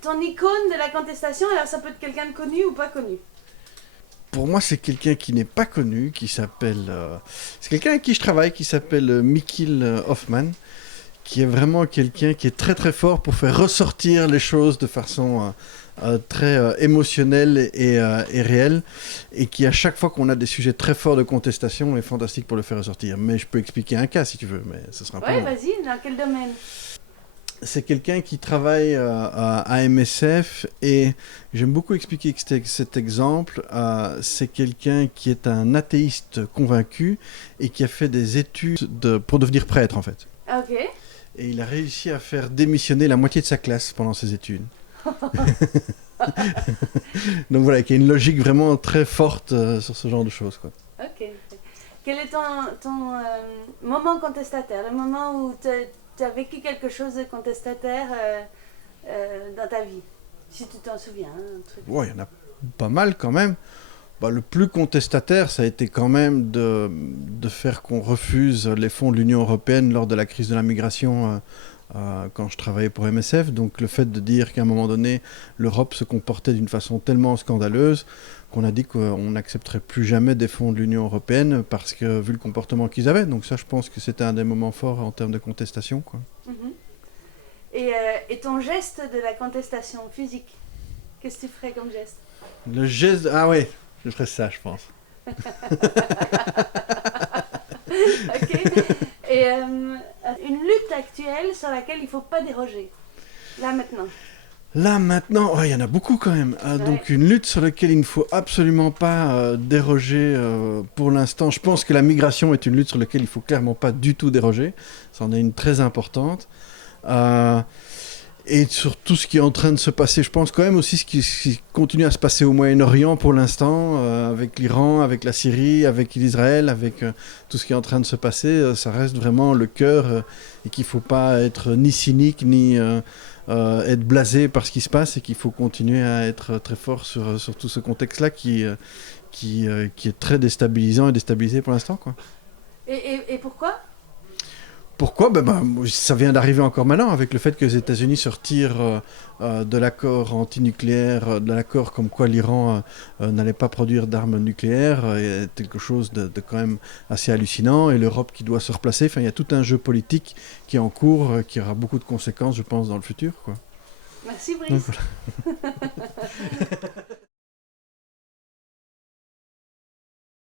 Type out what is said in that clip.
Ton icône de la contestation, alors ça peut être quelqu'un de connu ou pas connu? Pour moi, c'est quelqu'un qui n'est pas connu, qui s'appelle... c'est quelqu'un avec qui je travaille, qui s'appelle Mikil Hoffman, qui est vraiment quelqu'un qui est très très fort pour faire ressortir les choses de façon très émotionnelle et réelle, et qui à chaque fois qu'on a des sujets très forts de contestation est fantastique pour le faire ressortir. Mais je peux expliquer un cas si tu veux, mais ce sera un peu Ouais, long. vas-y, dans quel domaine? C'est quelqu'un qui travaille à MSF et j'aime beaucoup expliquer cet exemple. C'est quelqu'un qui est un athéiste convaincu et qui a fait des études pour devenir prêtre en fait. Ah, ok. Et il a réussi à faire démissionner la moitié de sa classe pendant ses études. Donc voilà, qui a une logique vraiment très forte sur ce genre de choses, quoi. Ok. Quel est ton moment contestataire, le moment où tu as vécu quelque chose de contestataire dans ta vie? Si tu t'en souviens, hein, un truc. Ouais, il y en a pas mal quand même. Bah, le plus contestataire, ça a été quand même de faire qu'on refuse les fonds de l'Union européenne lors de la crise de la migration quand je travaillais pour MSF. Donc le fait de dire qu'à un moment donné, l'Europe se comportait d'une façon tellement scandaleuse qu'on a dit qu'on n'accepterait plus jamais des fonds de l'Union européenne parce que vu le comportement qu'ils avaient. Donc ça, je pense que c'était un des moments forts en termes de contestation, quoi. Mhm. Et ton geste de la contestation physique, qu'est-ce que tu ferais comme geste? Le geste... Ah ouais, je ferais ça, je pense. Ok. Et une lutte actuelle sur laquelle il ne faut pas déroger, là maintenant. Là maintenant, il y en a beaucoup quand même. Ouais. Donc une lutte sur laquelle il ne faut absolument pas déroger pour l'instant. Je pense que la migration est une lutte sur laquelle il ne faut clairement pas du tout déroger. Ça en est une très importante. Et sur tout ce qui est en train de se passer, je pense quand même aussi ce qui continue à se passer au Moyen-Orient pour l'instant, avec l'Iran, avec la Syrie, avec l'Israël, avec tout ce qui est en train de se passer, ça reste vraiment le cœur et qu'il ne faut pas être ni cynique ni être blasé par ce qui se passe et qu'il faut continuer à être très fort sur tout ce contexte-là qui est très déstabilisant et déstabilisé pour l'instant, quoi. Et pourquoi? Pourquoi ça vient d'arriver encore maintenant avec le fait que les États-Unis se retirent de l'accord antinucléaire, de l'accord comme quoi l'Iran n'allait pas produire d'armes nucléaires, est quelque chose de quand même assez hallucinant, et l'Europe qui doit se replacer. Enfin, il y a tout un jeu politique qui est en cours, qui aura beaucoup de conséquences, je pense, dans le futur, quoi. Merci Donc, Brice. voilà.